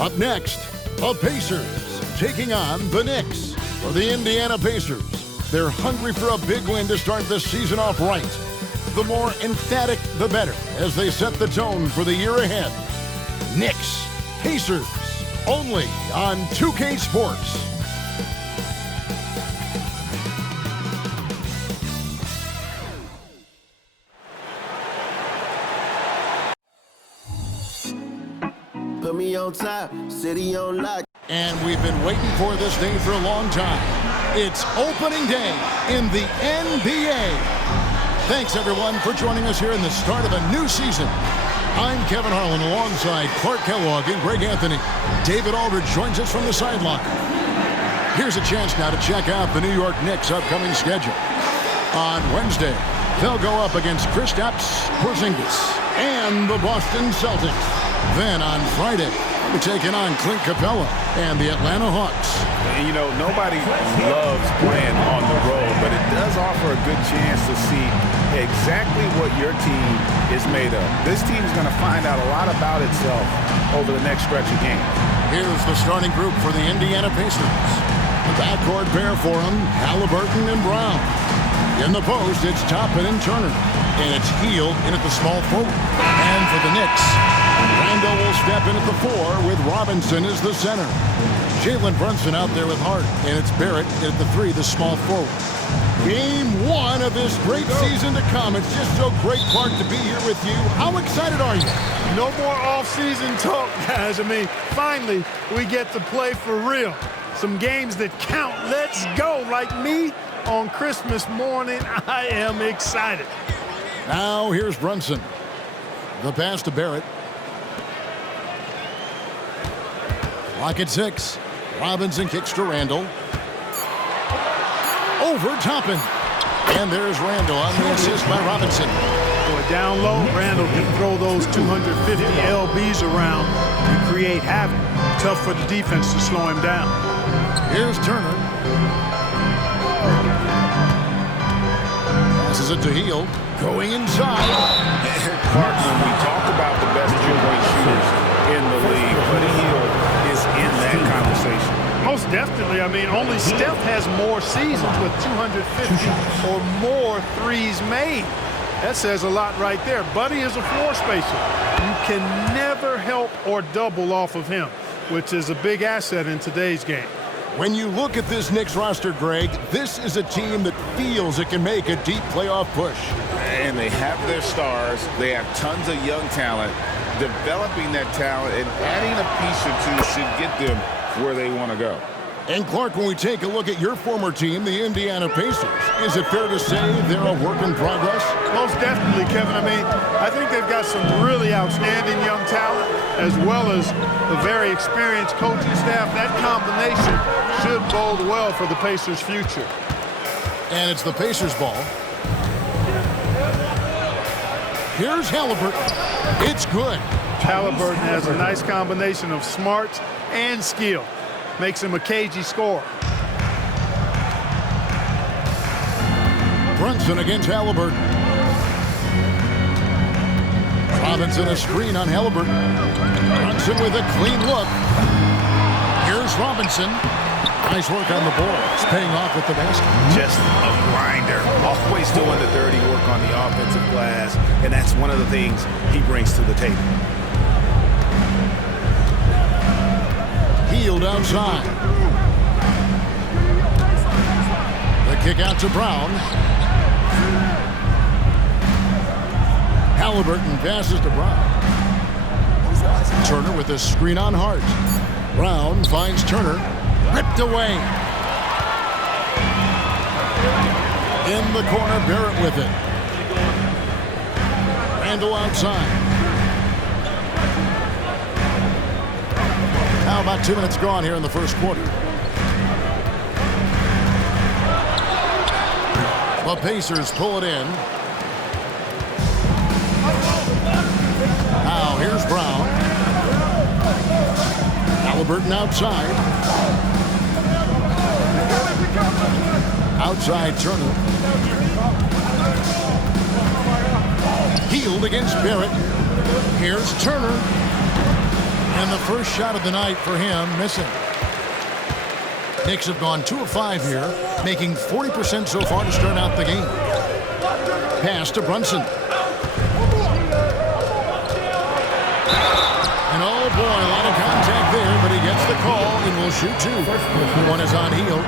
Up next, the Pacers taking on the Knicks. For the Indiana Pacers, they're hungry for a big win to start the season off right. The more emphatic, the better, as they set the tone for the year ahead. Knicks, Pacers, only on 2K Sports. Put me on top, city on lock. And we've been waiting for this day for a long time. It's opening day in the NBA. Thanks, everyone, for joining us here in the start of a new season. I'm Kevin Harlan alongside Clark Kellogg and Greg Anthony. David Aldridge joins us from the sideline. Here's a chance now to check out the New York Knicks' upcoming schedule. On Wednesday, they'll go up against Kristaps Porzingis and the Boston Celtics. Then on Friday, we're taking on Clint Capella and the Atlanta Hawks. And, you know, nobody loves playing on the road, but it does offer a good chance to see exactly what your team is made of. This team is going to find out a lot about itself over the next stretch of games. Here's the starting group for the Indiana Pacers. The backcourt pair for them, Halliburton and Brown. In the post, it's Toppin and Turner. And it's Hield in at the small forward. And for the Knicks, Randall will step in at the 4 with Robinson as the center. Jalen Brunson out there with Hart. And it's Barrett in at the 3, the small forward. Game 1 of this great season to come. It's just so great, Clark, to be here with you. How excited are you? No more off-season talk, guys. I mean, finally, we get to play for real. Some games that count. Let's go. Like me on Christmas morning, I am excited. Now here's Brunson. The pass to Barrett. Lock at 6. Robinson kicks to Randall. Over Toppin. And there's Randall on the assist by Robinson. Boy, down low, Randall can throw those 250 LBs around and create havoc. Tough for the defense to slow him down. Here's Turner. Passes it to Hield. Going inside. Clark, when we talk about the best two-point shooters in the league, Buddy Hield is in that conversation. Most definitely. I mean, only Steph has more seasons with 250 or more threes made. That says a lot right there. Buddy is a floor spacer. You can never help or double off of him, which is a big asset in today's game. When you look at this Knicks roster, Greg, this is a team that feels it can make a deep playoff push. And they have their stars. They have tons of young talent. Developing that talent and adding a piece or two should get them where they want to go. And Clark, when we take a look at your former team, the Indiana Pacers, is it fair to say they're a work in progress? Most definitely, Kevin. I mean, I think they've got some really outstanding young talent as well as a very experienced coaching staff. That combination should bode well for the Pacers' future. And it's the Pacers' ball. Here's Halliburton. It's good. Halliburton has a nice combination of smarts and skill. Makes him a cagey scorer. Brunson against Halliburton. Robinson a screen on Halliburton. Brunson with a clean look. Here's Robinson. Nice work on the boards. Paying off with the basket. Just a grinder. Always doing the dirty work on the offensive glass. And that's one of the things he brings to the table. Hield outside. The kick out to Brown. Halliburton passes to Brown. Turner with a screen on Hart. Brown finds Turner. Ripped away. In the corner, Barrett with it. Randall outside. Now about 2 minutes gone here in the first quarter. The Pacers pull it in. Now here's Brown. Halliburton outside. Outside Turner. Hield against Barrett. Here's Turner. And the first shot of the night for him, missing. Knicks have gone 2 of 5 here, making 40% so far to start out the game. Pass to Brunson. And oh boy, a lot of contact there, but he gets the call and will shoot 2. One is on heel.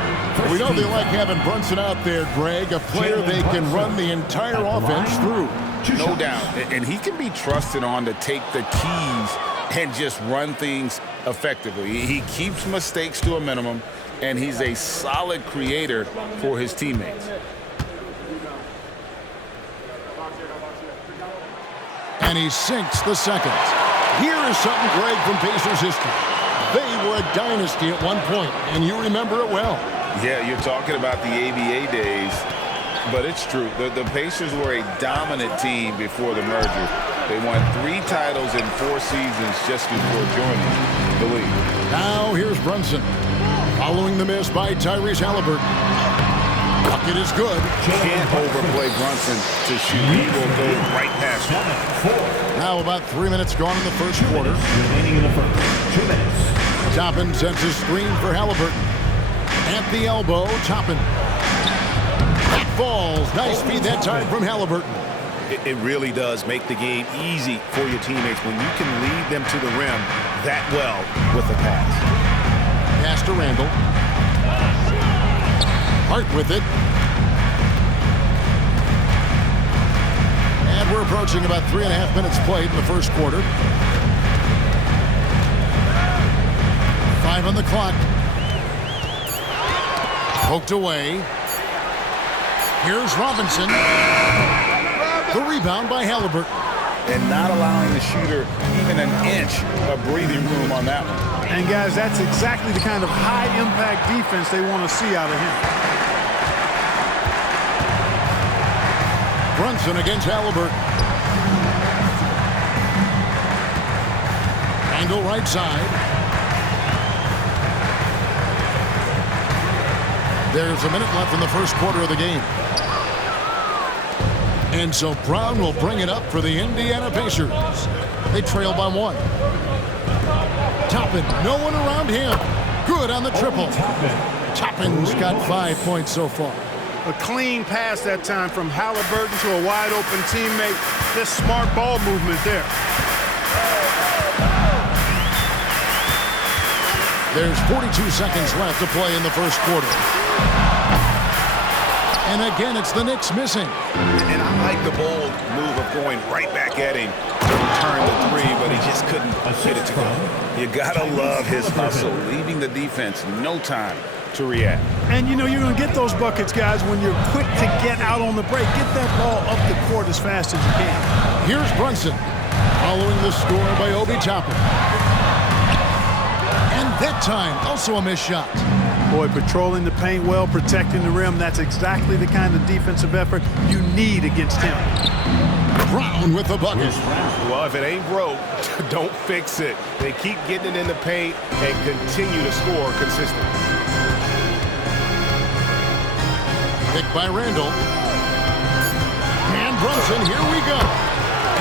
We know they like having Brunson out there, Greg, a player they can run the entire offense through. No doubt. And he can be trusted on to take the keys and just run things effectively. He keeps mistakes to a minimum, and he's a solid creator for his teammates. And he sinks the second. Here is something, Greg, from Pacers history. They were a dynasty at one point, and you remember it well. Yeah, you're talking about the ABA days, but it's true. The Pacers were a dominant team before the merger. They won 3 titles in 4 seasons just before joining the league. Now here's Brunson. Following the miss by Tyrese Halliburton. Bucket is good. Can't overplay Brunson to shoot. He will go right past him. Now about 3 minutes gone in the first quarter. Remaining in the first. 2 minutes. Toppin sends a screen for Halliburton. At the elbow, Toppin. That falls. Nice feed that time from Halliburton. It really does make the game easy for your teammates when you can lead them to the rim that well with a pass. Pass to Randall. Hart with it. And we're approaching about 3.5 minutes played in the first quarter. 5 on the clock. Poked away. Here's Robinson. The rebound by Halliburton. And not allowing the shooter even an inch of breathing room on that one. And, guys, that's exactly the kind of high-impact defense they want to see out of him. Brunson against Halliburton. Angle right side. There's a minute left in the first quarter of the game. And so Brown will bring it up for the Indiana Pacers. They trail by 1. Toppin, no one around him. Good on the triple. Toppin's got 5 points so far. A clean pass that time from Halliburton to a wide-open teammate. Just smart ball movement there. There's 42 seconds left to play in the first quarter. And again, it's the Knicks missing. And I like the bold move of going right back at him to return the 3, but he just couldn't get it to go. You gotta love his hustle, leaving the defense no time to react. And, you know, you're going to get those buckets, guys, when you're quick to get out on the break. Get that ball up the court as fast as you can. Here's Brunson, following the score by Obi Toppin. And that time, also a missed shot. Boy, patrolling the paint well, protecting the rim, that's exactly the kind of defensive effort you need against him. Brown with the bucket. Well, if it ain't broke, don't fix it. They keep getting it in the paint and continue to score consistently. Picked by Randall. And Brunson, here we go.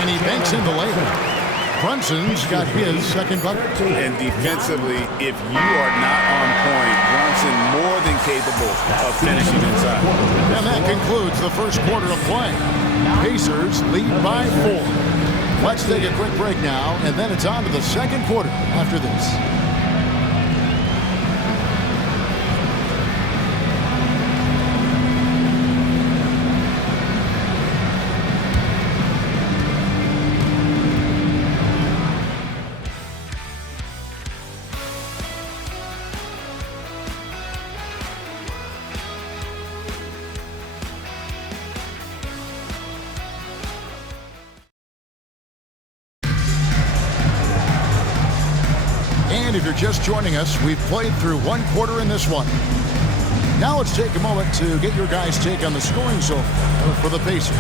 And he banks in the layup. Brunson's got his second bucket. And defensively, if you are not on point, Brunson more than capable of finishing inside. And that concludes the first quarter of play. Pacers lead by 4. Let's take a quick break now, and then it's on to the second quarter after this. And if you're just joining us, we've played through 1 quarter in this one. Now let's take a moment to get your guys' take on the scoring so far for the Pacers.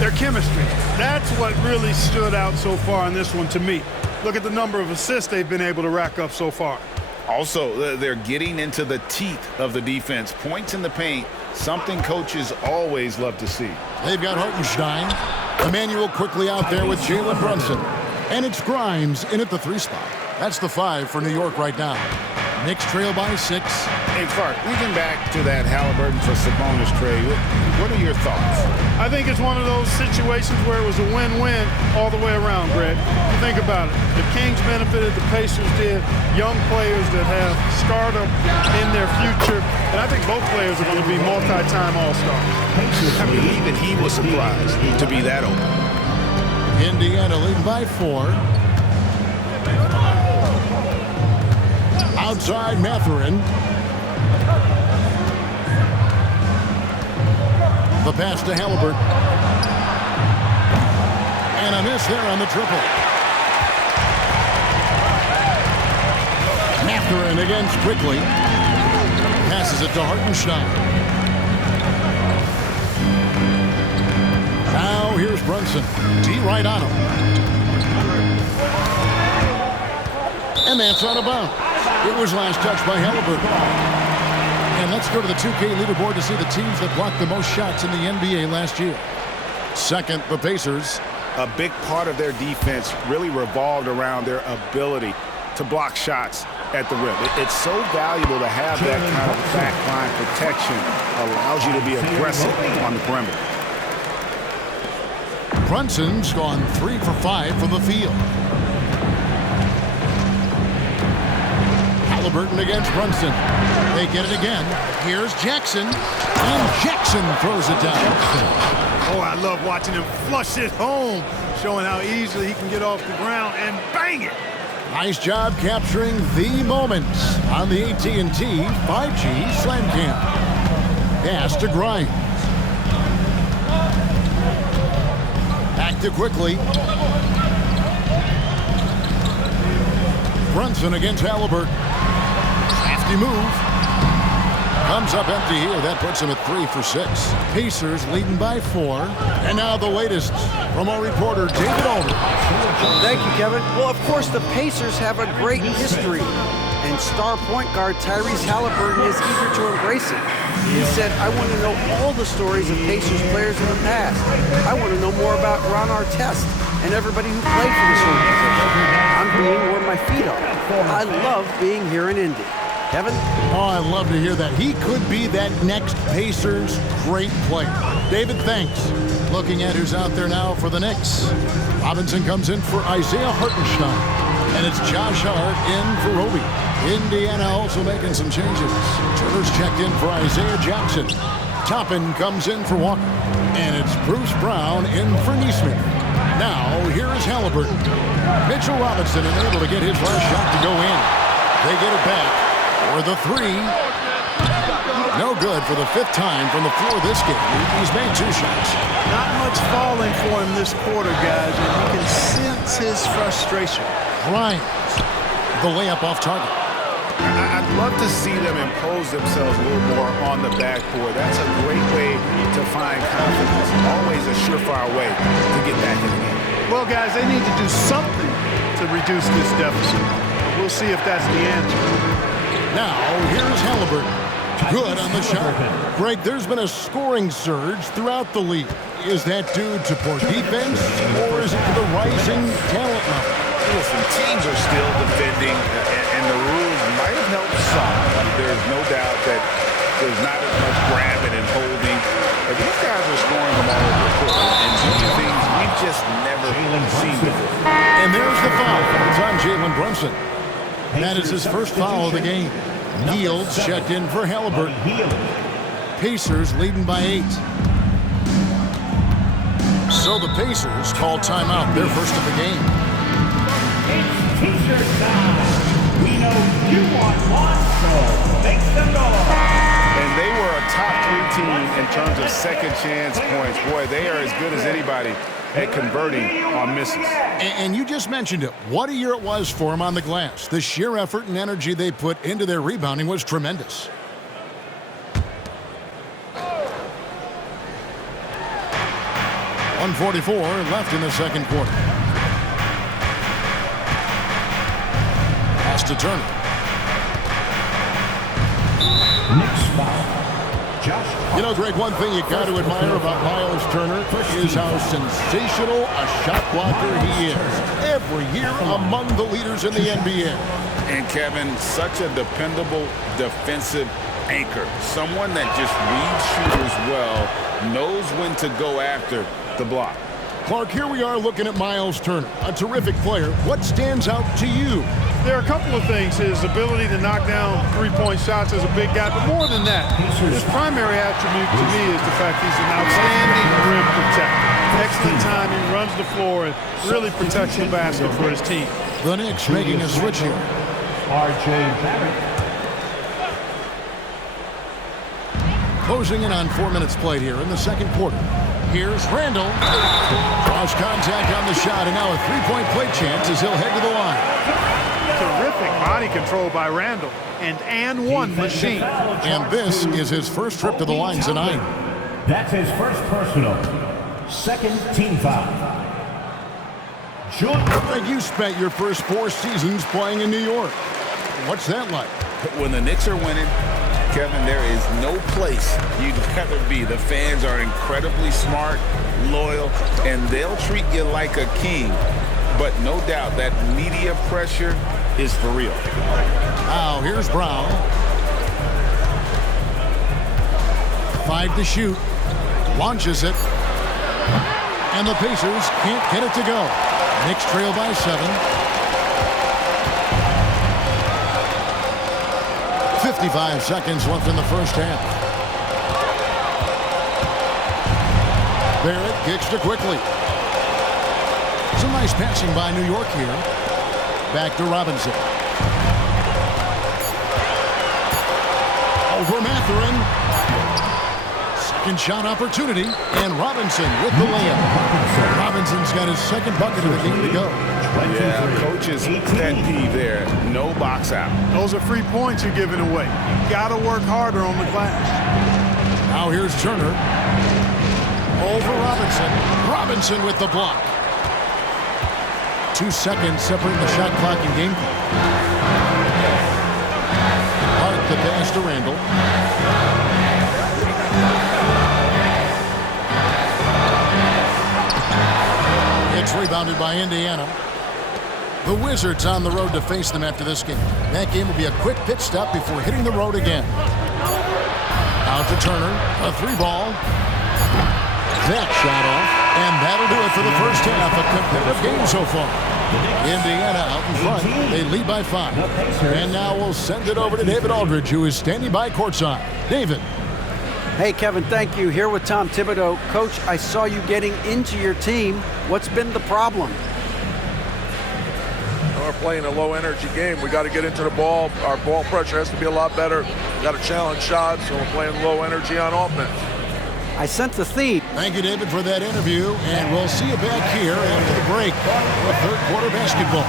Their chemistry, that's what really stood out so far in this one to me. Look at the number of assists they've been able to rack up so far. Also, they're getting into the teeth of the defense. Points in the paint, something coaches always love to see. They've got Hartenstein. Emmanuel quickly out there with Jalen Brunson. And it's Grimes in at the 3 spot. That's the 5 for New York right now. Knicks trail by 6. Hey, Clark, thinking back to that Halliburton for Sabonis trade, what are your thoughts? I think it's one of those situations where it was a win-win all the way around, Greg. Think about it. The Kings benefited, the Pacers did. Young players that have stardom in their future. And I think both players are going to be multi-time All-Stars. I mean, even he was surprised to be that open. Indiana leading by 4. Outside Mathurin. The pass to Halliburton. And a miss there on the triple. Mathurin against quickly. Passes it to Hartenstein. Now here's Brunson. D right on him. And that's out of bounds. It was last touched by Halliburton. And let's go to the 2K leaderboard to see the teams that blocked the most shots in the NBA last year. Second, the Pacers. A big part of their defense really revolved around their ability to block shots at the rim. It's so valuable to have that kind of backline protection. Allows you to be aggressive on the perimeter. Brunson's gone 3 for 5 from the field. Halliburton against Brunson. They get it again. Here's Jackson. And Jackson throws it down. Oh, I love watching him flush it home, showing how easily he can get off the ground and bang it. Nice job capturing the moments on the AT&T 5G Slam Cam. Pass to Grimes. Back to quickly. Brunson against Halliburton. Crafty move. Comes up empty here. That puts him at 3 for 6. Pacers leading by 4. And now the latest from our reporter, David Aldridge. Thank you, Kevin. Well, of course, the Pacers have a great history. And star point guard Tyrese Halliburton is eager to embrace it. He said, I want to know all the stories of Pacers players in the past. I want to know more about Ron Artest and everybody who played for this organization. I'm being where my feet are. I love being here in Indy. Kevin? Oh, I love to hear that. He could be that next Pacers great player. David, thanks. Looking at who's out there now for the Knicks. Robinson comes in for Isaiah Hartenstein. And it's Josh Hart in for Roby. Indiana also making some changes. Turner's checked in for Isaiah Jackson. Toppin comes in for Walker. And it's Bruce Brown in for Neesmith. Now, here is Halliburton. Mitchell Robinson unable to get his last shot to go in. They get it back. For the 3. No good for the 5th time from the floor this game. He's made 2 shots. Not much falling for him this quarter, guys, and you can sense his frustration. Grimes, the layup off target. I'd love to see them impose themselves a little more on the backboard. That's a great way to find confidence. Always a surefire way to get back in the game. Well, guys, they need to do something to reduce this deficit. We'll see if that's the answer. Now, here's Halliburton. Good on the shot. Greg, there's been a scoring surge throughout the league. Is that due to poor defense, or is it to the rising talent level? Listen, teams are still defending, and the rules might have helped some. There's no doubt that there's not as much grabbing and holding. But these guys are scoring them all over the court, and doing things we've just never seen before. And there's the foul. It's on Jalen Brunson. That is his first foul of the game. Yields checked in for Halliburton. Pacers leading by 8. So the Pacers call timeout, their first of the game. It's Pacers time. We know you want one, so make some noise. And they were a top 3 team in terms of second chance points. Boy, they are as good as anybody at converting on misses. And you just mentioned it. What a year it was for them on the glass. The sheer effort and energy they put into their rebounding was tremendous. .144 left in the second quarter. Pass to Turner. Knicks foul. Josh You know, Greg, one thing you got to admire about Miles Turner is how sensational a shot blocker he is. Every year among the leaders in the NBA. And Kevin, such a dependable defensive anchor. Someone that just reads shooters well, knows when to go after the block. Clark, here we are looking at Miles Turner, a terrific player. What stands out to you? There are a couple of things. His ability to knock down three-point shots as a big guy, but more than that, his primary attribute to me is the fact he's an outstanding rim protector. Excellent timing, runs the floor, and really protects the basket for his team. The Knicks making a switch here. R.J. Barrett. Closing in on 4 minutes played here in the second quarter. Here's Randall. Draws contact on the shot, and now a three-point play chance as he'll head to the line. Terrific body control by Randall. And one machine. And this is his first trip to the line tonight. That's his first personal. Second team foul. Greg, you spent your first 4 seasons playing in New York. What's that like? When the Knicks are winning, Kevin, there is no place you'd rather be. The fans are incredibly smart, loyal, and they'll treat you like a king. But no doubt that media pressure is for real. Now, here's Brown. 5 to shoot. Launches it. And the Pacers can't get it to go. Knicks trail by 7. 55 seconds left in the first half. Barrett kicks to quickly. Some nice passing by New York here. Back to Robinson. Over Mathurin. Second shot opportunity, and Robinson with the layup. Robinson's got his second bucket of the game to go. Yeah, coach's pet peeve there. No box out. Those are free points you're giving away. You got to work harder on the glass. Now here's Turner. Over Robinson. Robinson with the block. 2 seconds separating the shot clock and game clock. Hart the pass to Randall. It's rebounded by Indiana. The Wizards on the road to face them after this game. That game will be a quick pit stop before hitting the road again. Out to Turner, a 3-ball. That shot off, and that'll do it for the first half. A competitive game so far. Indiana out in front. They lead by 5. And now we'll send it over to David Aldridge, who is standing by courtside. David. Hey, Kevin, thank you. Here with Tom Thibodeau. Coach, I saw you getting into your team. What's been the problem? We're playing a low-energy game. We got to get into the ball. Our ball pressure has to be a lot better. We got to challenge shots, so we're playing low energy on offense. I sense the theme. Thank you, David, for that interview, and we'll see you back here after the break for third quarter basketball.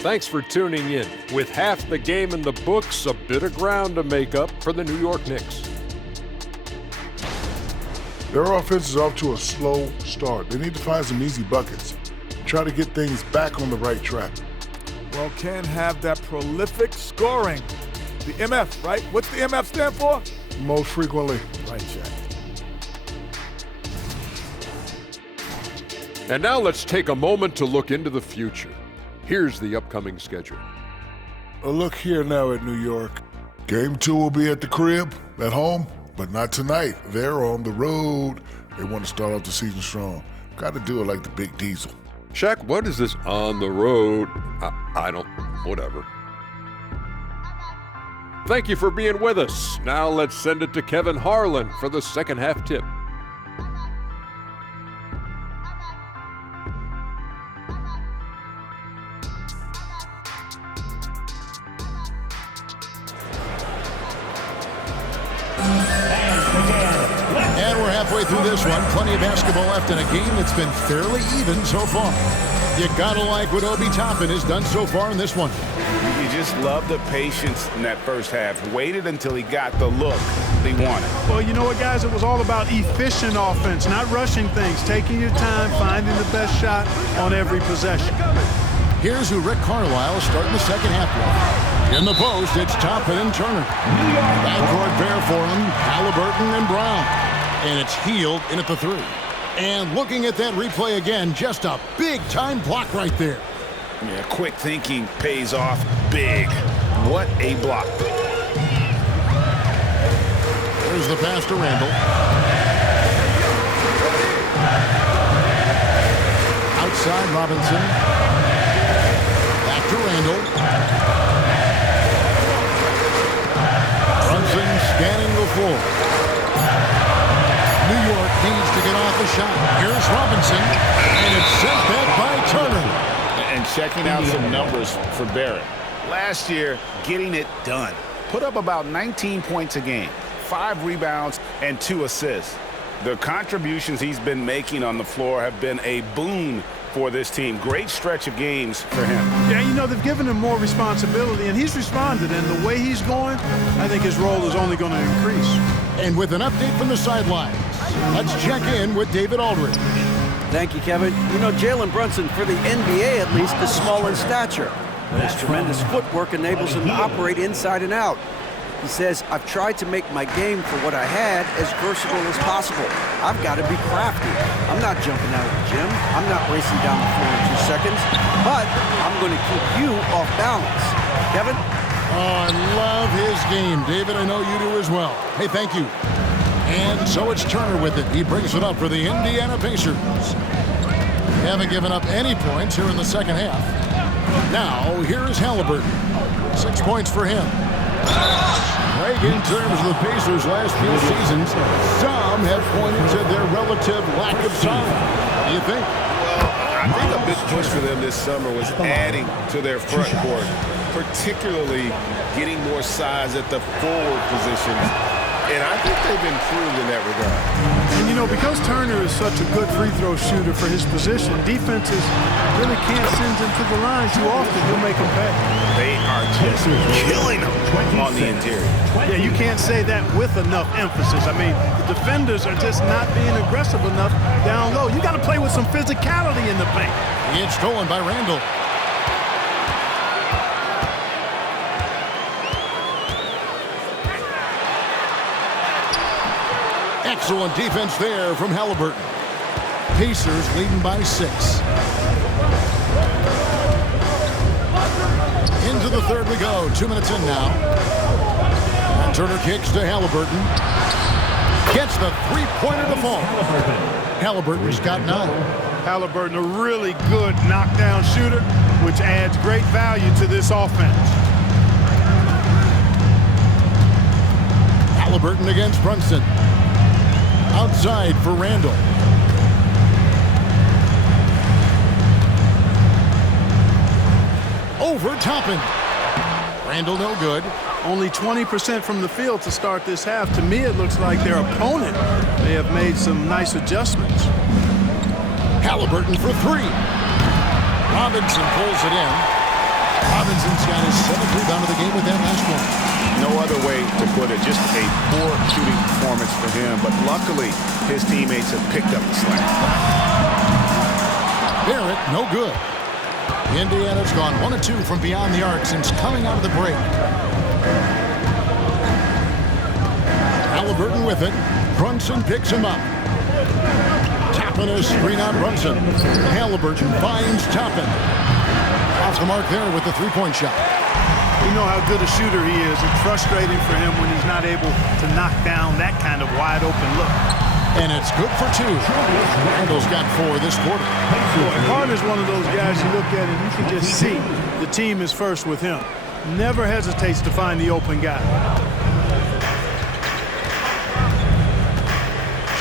Thanks for tuning in. With half the game in the books, a bit of ground to make up for the New York Knicks. Their offense is off to a slow start. They need to find some easy buckets. Try to get things back on the right track. Well, can't have that prolific scoring. The MF, right? What's the MF stand for? Most frequently. Right, Jack. And now let's take a moment to look into the future. Here's the upcoming schedule. A look here now at New York. Game 2 will be at the crib, at home, but not tonight. They're on the road. They want to start off the season strong. Got to do it like the Big Diesel. Shaq, what is this on the road? Whatever. Thank you for being with us. Now let's send it to Kevin Harlan for the second half tip. And we're halfway through this one. Plenty of basketball left in a game that's been fairly even so far. You gotta like what Obi Toppin has done so far in this one. You just love the patience in that first half. Waited until he got the look he wanted. Well, you know what, guys? It was all about efficient offense, not rushing things, taking your time, finding the best shot on every possession. Here's who Rick Carlisle is starting the second half with. In the post, it's Toppin and Turner. Backcourt bare for him, Halliburton and Brown. And it's Healed in at the 3. And looking at that replay again, just a big-time block right there. Yeah, quick thinking pays off big. What a block. There's the pass to Randall. Outside Robinson. Back to Randall. Brunson scanning the floor. New York needs to get off a shot. Here's Robinson, and it's sent back by Turner. And checking out some numbers for Barrett. Last year, getting it done. Put up about 19 points a game, 5 rebounds, and 2 assists. The contributions he's been making on the floor have been a boon for this team. Great stretch of games for him. Yeah, you know, they've given him more responsibility, and he's responded. And the way he's going, I think his role is only going to increase. And with an update from the sidelines, let's check in with David Aldridge. Thank you, Kevin. You know, Jalen Brunson, for the NBA at least, is small in stature. But his tremendous footwork enables him to operate inside and out. He says, I've tried to make my game for what I had as versatile as possible. I've got to be crafty. I'm not jumping out of the gym. I'm not racing down the floor in 2 seconds. But I'm going to keep you off balance. Kevin? Oh, I love his game. David, I know you do as well. Hey, thank you. And so it's Turner with it. He brings it up for the Indiana Pacers. They haven't given up any points here in the second half. Now, here is Halliburton. 6 points for him. Craig, in terms of the Pacers' last few seasons, some have pointed to their relative lack of size. What do you think? Well, I think a big push for them this summer was adding to their front court, particularly getting more size at the forward positions. And I think they've improved in that regard. And, you know, because Turner is such a good free throw shooter for his position, defenses really can't send him to the line too often. He'll make them pay. They are just killing them on the interior. Yeah, you can't say that with enough emphasis. I mean, the defenders are just not being aggressive enough down low. You got to play with some physicality in the paint. It's stolen by Randall. Excellent defense there from Halliburton. Pacers leading by 6. Into the third we go. 2 minutes in now. And Turner kicks to Halliburton. Gets the three-pointer to fall. Halliburton's got 9. Halliburton, a really good knockdown shooter, which adds great value to this offense. Halliburton against Brunson. Outside for Randall. Over Toppin. Randall no good. Only 20% from the field to start this half. To me, it looks like their opponent may have made some nice adjustments. Halliburton for 3. Robinson pulls it in. Robinson's got his 7th rebound of the game with that last one. No other way to put it. Just a poor shooting performance for him. But luckily, his teammates have picked up the slack. Barrett, no good. Indiana's gone 1 of 2 from beyond the arc since coming out of the break. Halliburton with it. Brunson picks him up. Toppin a screen on Brunson. Halliburton finds Toppin. Off the mark there with the three-point shot. You know how good a shooter he is. It's frustrating for him when he's not able to knock down that kind of wide-open look. And it's good for 2. Randall's got 4 this quarter. Carter's one of those guys you look at and you can just see the team is first with him. Never hesitates to find the open guy.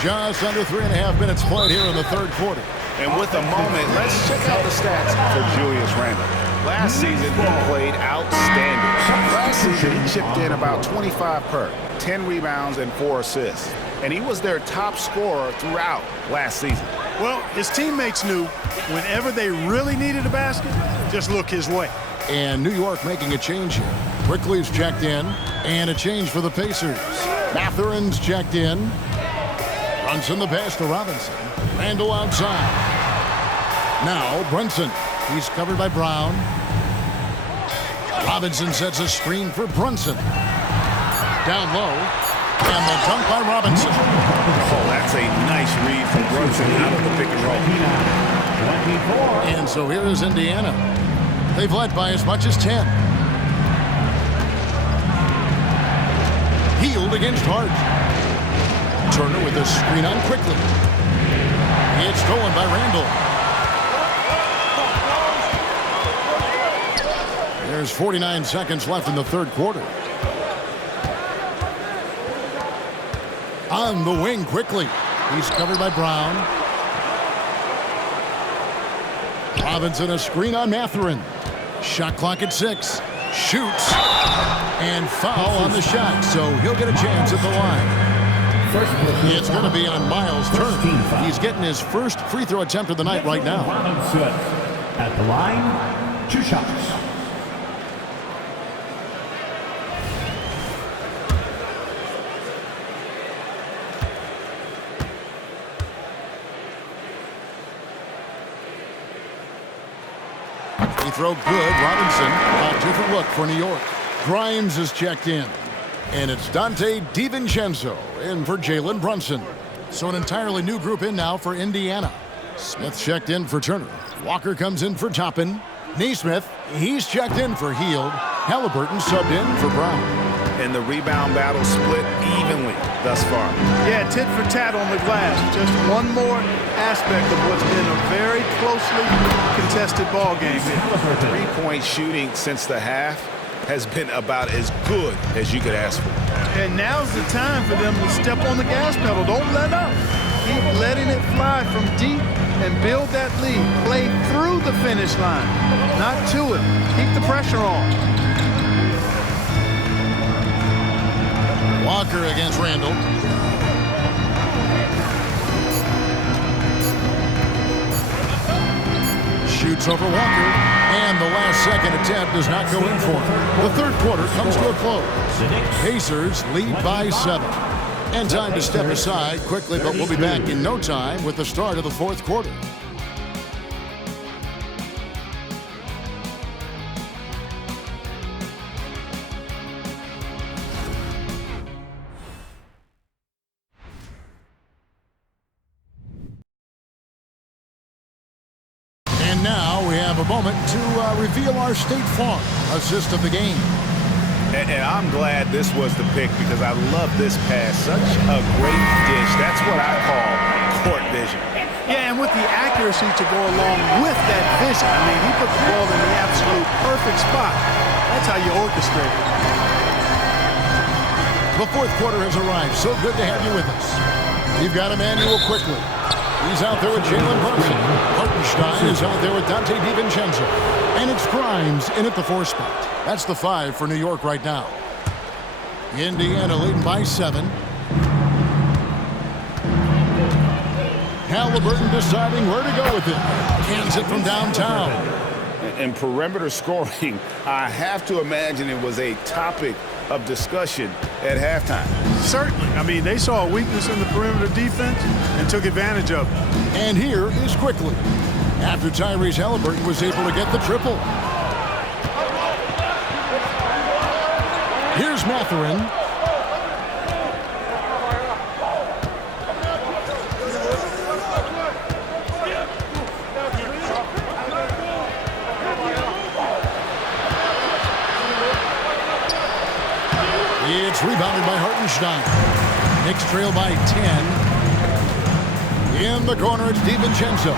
Just under 3.5 minutes played here in the third quarter. And with a moment, let's check out the stats for Julius Randle. Last season, he played outstanding. Last season, he chipped in about 25 per, 10 rebounds and 4 assists. And he was their top scorer throughout last season. Well, his teammates knew whenever they really needed a basket, just look his way. And New York making a change here. Quickly's checked in, and a change for the Pacers. Mathurin's checked in. Brunson the pass to Robinson. Randall outside. Now Brunson. He's covered by Brown. Robinson sets a screen for Brunson. Down low. And the dunk by Robinson. Oh, that's a nice read from Brunson out of the pick and roll. And so here is Indiana. They've led by as much as 10. Hield against Hart. Turner with a screen on quickly. It's stolen by Randall. There's 49 seconds left in the third quarter. On the wing quickly. He's covered by Brown. Robinson a screen on Mathurin. Shot clock at 6. Shoots. And foul on the shot, so he'll get a chance at the line. It's going to be on Miles Turner. He's getting his first free throw attempt of the night right now. At the line, 2 shots. Free throw good. Robinson, a different look for New York. Grimes is checked in. And it's Dante DiVincenzo in for Jalen Brunson. So an entirely new group in now for Indiana. Smith checked in for Turner. Walker comes in for Toppin. Neesmith, he's checked in for Hield. Halliburton subbed in for Brown. And the rebound battle split evenly thus far. Yeah, tit for tat on the glass. Just one more aspect of what's been a very closely contested ball game here. Three-point shooting since the half has been about as good as you could ask for. And now's the time for them to step on the gas pedal. Don't let up. Keep letting it fly from deep and build that lead. Play through the finish line, not to it. Keep the pressure on. Walker against Randall. Shoots over Walker, and the last second attempt does not go in for him. The third quarter comes to a close. Pacers lead by 7. And time to step aside quickly, but we'll be back in no time with the start of the fourth quarter. And now we have a moment to reveal our State Farm assist of the game. And I'm glad this was the pick because I love this pass. Such a great dish. That's what I call court vision. Yeah, and with the accuracy to go along with that vision. I mean, he put the ball in the absolute perfect spot. That's how you orchestrate it. The fourth quarter has arrived. So good to have you with us. You've got Emmanuel quickly. He's out there with Jalen Brunson. Hartenstein is out there with Dante DiVincenzo. And it's Grimes in at the 4 spot. That's the 5 for New York right now. Indiana leading by 7. Halliburton deciding where to go with it. Cans it from downtown. And perimeter scoring, I have to imagine it was a topic of discussion at halftime. Certainly. I mean, they saw a weakness in the perimeter defense and took advantage of it. And here is quickly. After Tyrese Halliburton was able to get the triple. Here's Mathurin. It's rebounded by Hartenstein. Knicks trail by 10. In the corner, it's DiVincenzo.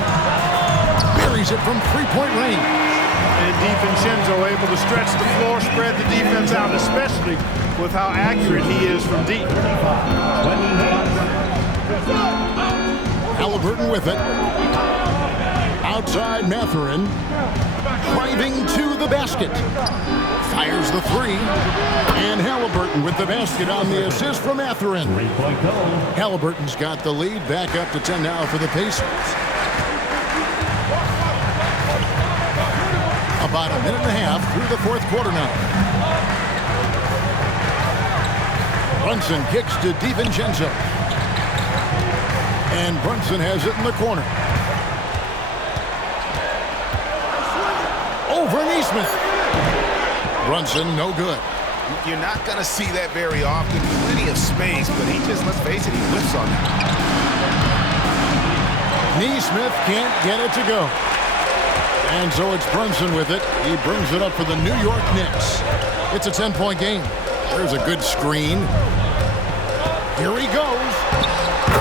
Buries it from three-point range. And DiVincenzo able to stretch the floor, spread the defense out, especially with how accurate he is from deep. Halliburton with it. outside Mathurin. Driving to the basket. Fires the three. And Halliburton with the basket on the assist from Mathurin. Halliburton's got the lead. Back up to 10 now for the Pacers. About a minute and a half through the fourth quarter now. Brunson kicks to DiVincenzo. And Brunson has it in the corner. Over Neesmith. Brunson, no good. You're not going to see that very often. Plenty of space, but he just, let's face it, he whiffs on it. Neesmith can't get it to go. And so it's Brunson with it. He brings it up for the New York Knicks. It's a 10-point game. There's a good screen. Here he goes.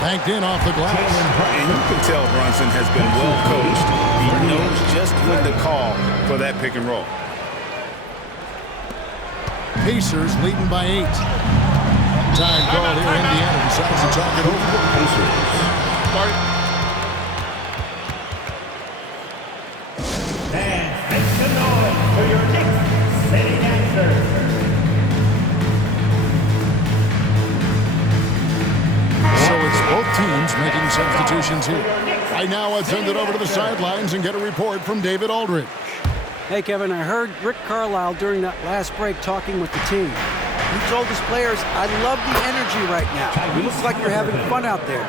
Banked in off the glass. And you can tell Brunson has been well coached. He knows just when to call for that pick and roll. Pacers leading by 8. Time called here. Indiana decides to talk it over to the Pacers. And make some noise for your Knicks sitting answer. So it's both teams making substitutions here. Right now, let's send it over to the sidelines and get a report from David Aldridge. Hey, Kevin, I heard Rick Carlisle during that last break talking with the team. He told his players, I love the energy right now. It looks like you're having fun out there.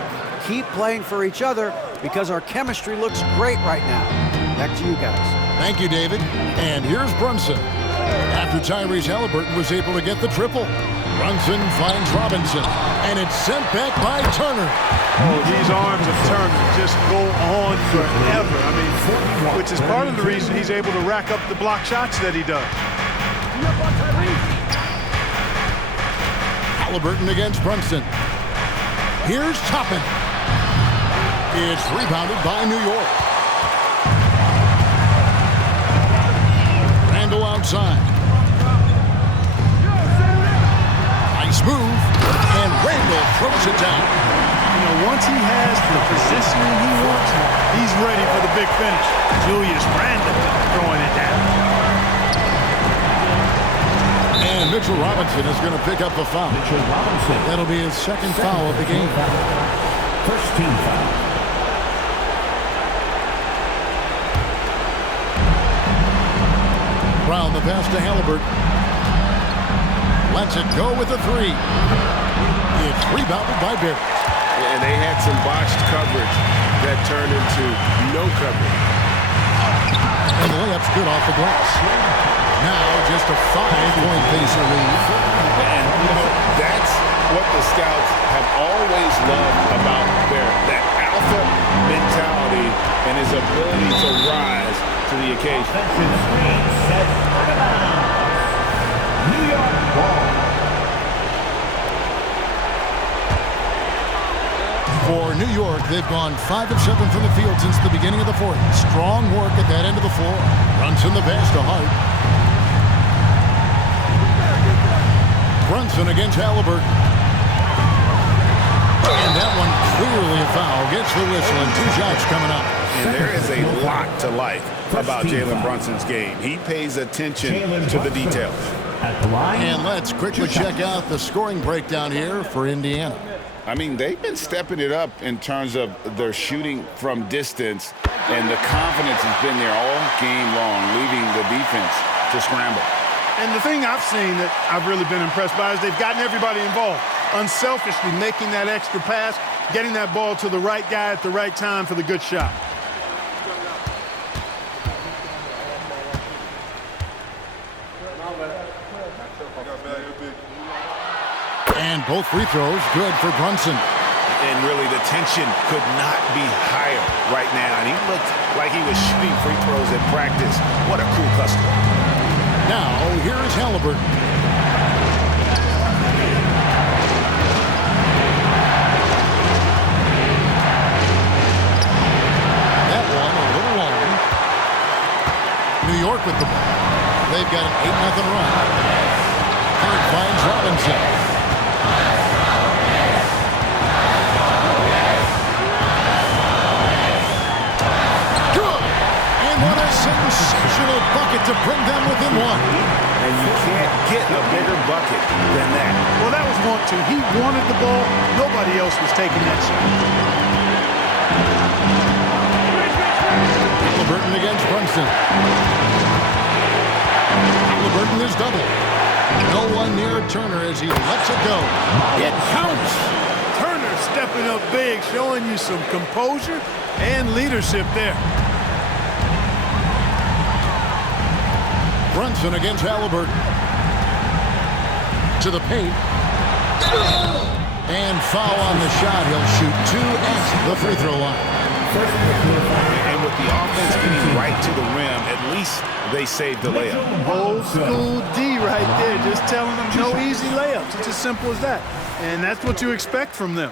Keep playing for each other because our chemistry looks great right now. Back to you guys. Thank you, David. And here's Brunson. After Tyrese Halliburton was able to get the triple, Brunson finds Robinson, and it's sent back by Turner. Oh, these arms of Turner just go on forever. I mean, which is part of the reason he's able to rack up the block shots that he does. Halliburton against Brunson. Here's Toppin. It's rebounded by New York. Randall outside. Nice move, and Randall throws it down. You know, once he has the positioning he wants, he's ready for the big finish. Julius Randle throwing it down. And Mitchell Robinson is going to pick up the foul. That'll be his second foul of the game. First team foul. Brown the pass to Halliburton. Lets it go with a three. It's rebounded by Barrett. And they had some botched coverage that turned into no coverage. And the layup's good off the glass. Now just a 5-point Pacer lead. And you know, that's what the Scouts have always loved about that alpha mentality and his ability to rise to the occasion. Offensive screen set for the bounce. New York ball. For New York, they've gone 5 of 7 from the field since the beginning of the fourth. Strong work at that end of the floor. Brunson the pass to Hart. Brunson against Halliburton. And that one clearly a foul. Gets the whistle and 2 shots coming up. And there is a lot to like about Jalen Brunson's game. He pays attention to the details. And let's quickly check out the scoring breakdown here for Indiana. I mean, they've been stepping it up in terms of their shooting from distance, and the confidence has been there all game long, leaving the defense to scramble. And the thing I've seen that I've really been impressed by is they've gotten everybody involved. Unselfishly making that extra pass, getting that ball to the right guy at the right time for the good shot. And both free throws good for Brunson. And really, the tension could not be higher right now. And he looked like he was shooting free throws at practice. What a cool customer. Now, here is Halliburton. That one a little long. New York with the ball. They've got an 8-0 run. Hart finds Robinson. Good. sensational bucket to bring them within one. And you can't get a bigger bucket than that. Well, that was want to. He wanted the ball. Nobody else was taking that shot. Halliburton against Brunson. Halliburton is double. No one near Turner as he lets it go. It counts. Turner stepping up big, showing you some composure and leadership there. Brunson against Halliburton. To the paint. And foul on the shot. He'll shoot 2 at the free throw line. And with the offense getting right to the rim, at least they saved the layup. Old school D right there, just telling them no easy layups. It's as simple as that. And that's what you expect from them.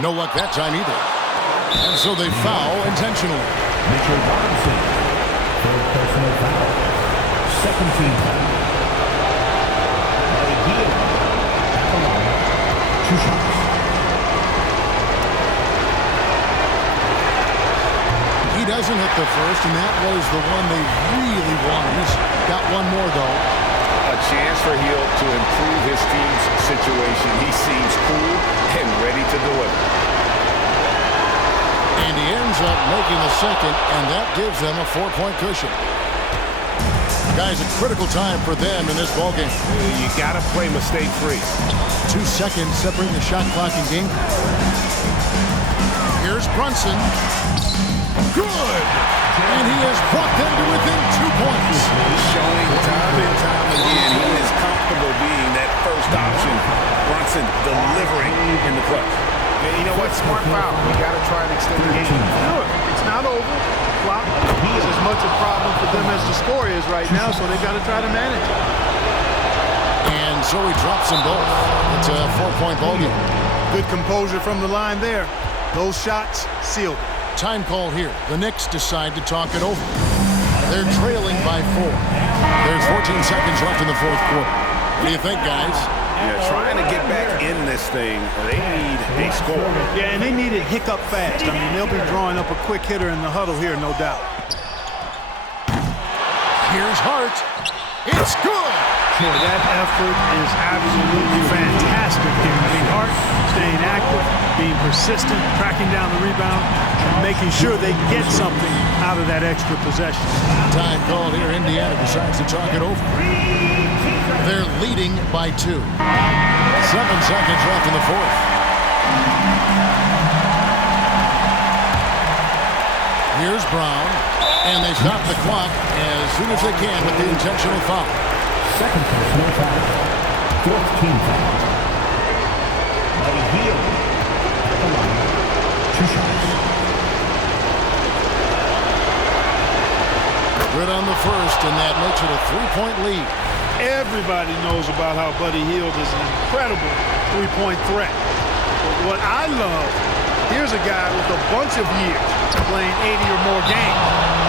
No luck that time either. And so they foul intentionally. Mitchell Robinson, third personal foul. Second team foul. Buddy Hield, back along. 2 shots. He doesn't hit the first, and that was the one they really wanted. He's got one more, though. A chance for Hield to improve his team's situation. He seems cool and ready to deliver. And he ends up making the second, and that gives them a 4-point cushion. Guys, a critical time for them in this ballgame. You got to play mistake-free. 2 seconds separating the shot clock and game. Here's Brunson. Good! And he has brought them to within 2 points. Showing time and time again he is comfortable being that first option. Brunson delivering in the clutch. And you know what? Smart foul. You got to try and extend the game. Sure. It's not over. Clock is as much a problem for them as the score is right now, so they got to try to manage it. And so he drops them both. It's a 4-point ballgame. Good composure from the line there. Those shots sealed it. Time call here. The Knicks decide to talk it over. They're trailing by 4. There's 14 seconds left in the fourth quarter. What do you think, guys? Yeah, trying to get back in this thing, they need a score. Yeah, and they need it hiccup fast. I mean, they'll be drawing up a quick hitter in the huddle here, no doubt. Here's Hart. It's good! Boy, that effort is absolutely fantastic here. I mean, Hart staying active, being persistent, tracking down the rebound, making sure they get something out of that extra possession. Time called here. Indiana decides to talk it over. They're leading by 2. 7 seconds left in the fourth. Here's Brown, and they stop the clock as soon as they can with the intentional foul. Second personal foul. Fourth team foul. Buddy Hield, back along. 2 shots. Good on the first, and that makes it a 3-point lead. Everybody knows about how Buddy Hield is an incredible three-point threat. But what I love, here's a guy with a bunch of years playing 80 or more games.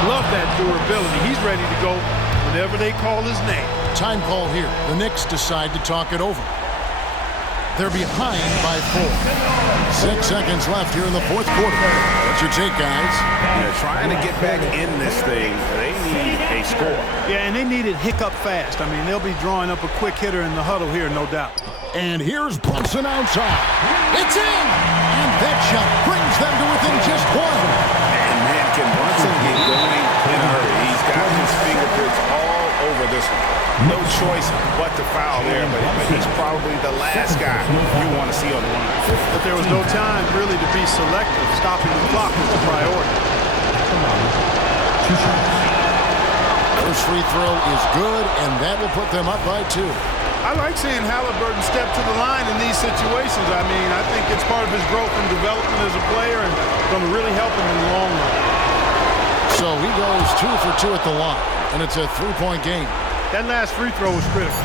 Love that durability. He's ready to go whenever they call his name. Time call here. The Knicks decide to talk it over. They're behind by 4. 6 seconds left here in the fourth quarter. What's your take, guys? Yeah, trying to get back in this thing, they need a score. Yeah, and they need it hiccup fast. I mean, they'll be drawing up a quick hitter in the huddle here, no doubt. And here's Brunson outside. It's in! And that shot brings them to within just 1. And man, can Brunson get going in a hurry? He's got his fingerprints all over this one. No choice but to foul there, but he's probably the last guy you want to see on the line. But there was no time really to be selective. Stopping the clock was the priority. 2 shots. First free throw is good, and that will put them up by 2. I like seeing Halliburton step to the line in these situations. I mean, I think it's part of his growth and development as a player and going to really help him in the long run. So he goes 2 for 2 at the line, and it's a 3-point game. That last free throw was critical.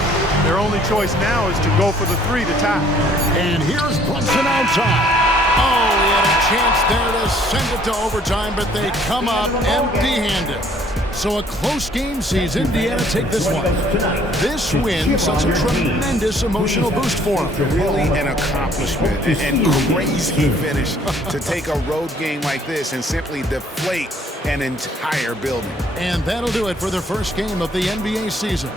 Their only choice now is to go for the 3 to tie. And here's Brunson outside. Oh, he had a chance there to send it to overtime, but they come up empty-handed. So a close game sees Indiana take this one. This win sets a tremendous emotional boost for them. Really an accomplishment and crazy finish to take a road game like this and simply deflate an entire building. And that'll do it for the first game of the NBA season.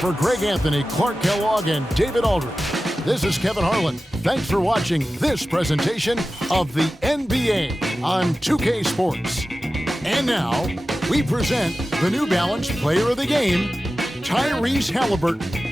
For Greg Anthony, Clark Kellogg, and David Aldridge, this is Kevin Harlan. Thanks for watching this presentation of the NBA on 2K Sports. And now, we present the New Balance Player of the Game, Tyrese Halliburton.